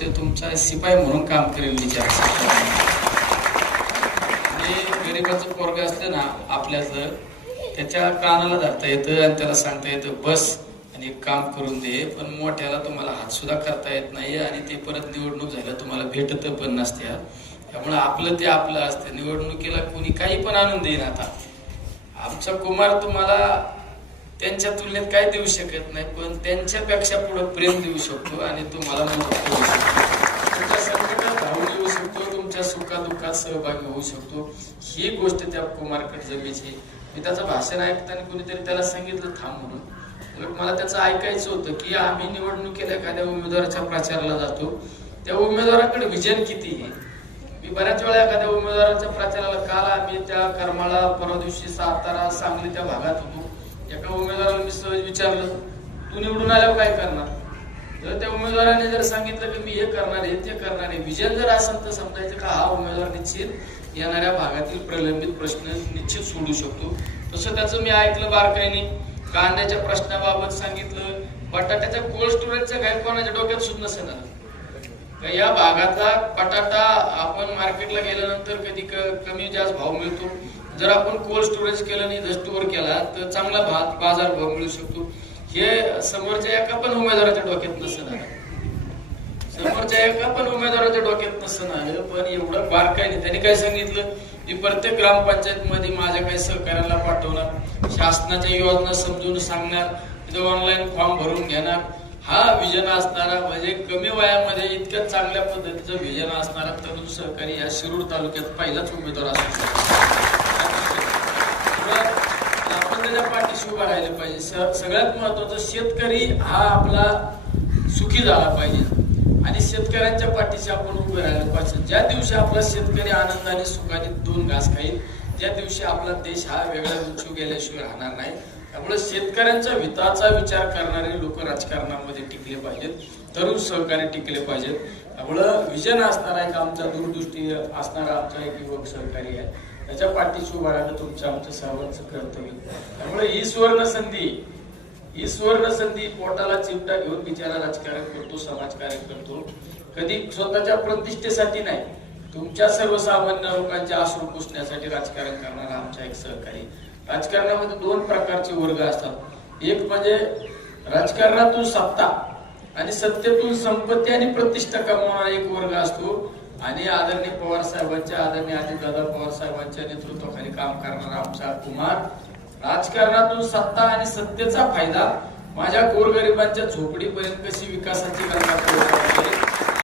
तुमचा शिपाई म्हणून काम करेल विचार आणि गरीबाचं पोरग असतं ना आपल्याचं, त्याच्या कानाला धरता येतं आणि त्याला सांगता येतं बस आणि एक काम करून दे, पण मोठ्याला तुम्हाला हात सुद्धा करता येत नाही आणि ते परत निवडणूक झालं तुम्हाला भेटत पण नसत्या. त्यामुळे आपलं ते आपलं असतं. निवडणुकीला कोणी काही पण आणून देईन. आता आमचा कुमार तुम्हाला त्यांच्या तुलनेत काय देऊ शकत नाही, पण त्यांच्यापेक्षा पुढे प्रेम देऊ शकतो आणि तुम्हाला मदत करू शकतो. तुमच्या संकटात धावून येऊ शकतो, तुमच्या सुखादुःखात सहभागी होऊ शकतो. ही गोष्ट त्या कुमारकडे जमेची. मी त्याचं भाषण ऐकताना कुणीतरी त्याला सांगितलं थांब म्हणून. मला त्याचं ऐकायचं होतं की आम्ही निवडणुकीला एखाद्या उमेदवाराच्या प्रचाराला जातो, त्या उमेदवाराकडे विजन किती आहे. मी बऱ्याच वेळा एखाद्या उमेदवाराच्या प्रचाराला, काल आम्ही त्या करमाळा, परवा दिवशी सातारा, सांगली त्या भागात होतो. एका उमेदवाराला मी सहज विचारलं तू निवडून आल्यावर काय करणार. तर त्या उमेदवाराने जर सांगितलं की मी हे करणार आहे ते करणार आहे, विजन जर असेल तर समजायचं का हा उमेदवार निश्चित येणाऱ्या भागातील प्रलंबित प्रश्न निश्चित सोडू शकतो. तसं त्याचं मी ऐकलं बारकाईने. कांद्याच्या प्रश्नाबाबत सांगितलं, बटाट्याच्या कोल्ड स्टोरेजचं काय कोणाच्या डोक्यात सुद्धा नसेल का. या भागाचा बटाटा आपण मार्केटला गेल्यानंतर कधी कमी जास्त भाव मिळतो. जर आपण कोल्ड स्टोरेज केलं नाही, स्टोअर केला तर चांगला बाजार भाव मिळू शकतो. हे समोरच्या एका पण उमेदवाराच्या डोक्यात नसणार, समोरच्या एका पण उमेदवाराच्या डोक्यात नसणार. पण एवढं बारकाईने त्यांनी काय सांगितलं की प्रत्येक ग्रामपंचायत मध्ये माझ्या काही सहकार्याला पाठवणार, शासनाच्या योजना समजून सांगणार, तिथे ऑनलाईन फॉर्म भरून घेणार. हा विजन असणारा, म्हणजे कमी वयामध्ये इतक्या चांगल्या पद्धतीचं विजन असणारा तरुण सहकारी या शिरूर तालुक्यात पहिलाच उमेदवार असतो. आपण त्याच्या पाठीशी उभा राहिलं पाहिजे. सगळ्यात महत्वाचं शेतकरी हा आपला सुखी झाला पाहिजे आणि शेतकऱ्यांच्या पाठीशी आपण उभे राहिलं पाहिजे. ज्या दिवशी आपला शेतकरी आनंदाने सुखाने दोन घास खाईल, त्या दिवशी आपला देश हा वेगळ्या उंची गेल्याशिवाय राहणार नाही. त्यामुळे शेतकऱ्यांच्या हिताचा विचार करणारे लोक राजकारणामध्ये टिकले पाहिजेत, तरुण सहकारी टिकले पाहिजेत. त्यामुळं विजन असणारा एक आमचा, दूरदृष्टी असणारा आमचा एक युवक सहकारी आहे. त्याच्या पाठीशी उभा राहणं तुमच्या आमच्या सर्वांचं कर्तव्य. त्यामुळे ही सुवर्ण संधी पोटाला चिमटा घेऊन बिचारा राजकारण करतो, समाजकार्य करतो. कधी स्वतःच्या प्रतिष्ठेसाठी नाही, तुमच्या सर्वसामान्य लोकांचे अश्रू पुसण्यासाठी राजकारण करणारा आमचा एक सहकारी. राजकारणामध्ये दोन प्रकारचे वर्ग असतात. एक म्हणजे राजकारणातून सत्ता आणि सत्तेतून संपत्ती आणि प्रतिष्ठा कमवणारा एक वर्ग असतो. आणि आदरणीय पवार साहेबांच्या, आदरणीय अजितदादा पवार साहेबांच्या नेतृत्वाखाली काम करणारा आमचा कुमार राजकारणातून सत्ता आणि सत्तेचा फायदा माझ्या गोरगरिबांच्या झोपडीपर्यंत कशी विकासाची गंगा